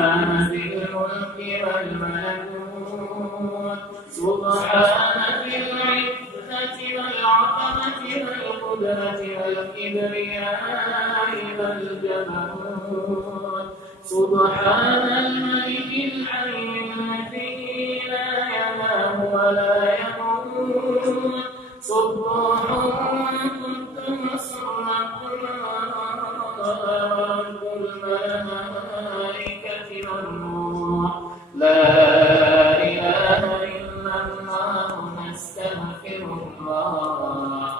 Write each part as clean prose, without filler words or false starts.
سبحان ذي الملك والملكوت سبحان ذي العزة والعظمة والقدرة والكبرياء والجبروت سبحان الملك الحي الذي لا ينام ولا يموت سبوح قدوس رب الملائكة والروح لا إله إلا الله نستغفر الله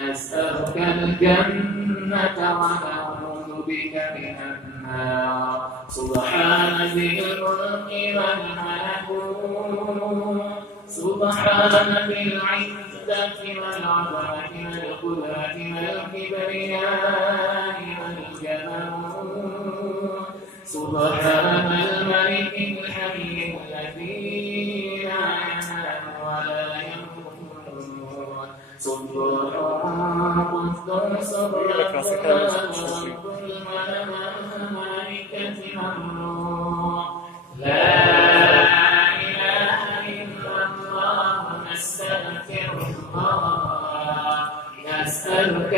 نسألك الجنة ونعوذ بك من النار سبحان ذي الملك والملكوت سبحان ذي العزة والعظمة والقدرة والكبرياء والجبروت سبحان الملك الحي الذي لا ينام ولا يموت سبوح قدوس رب الملائكة والروح لا إله إلا الله نستغفر الله نسألك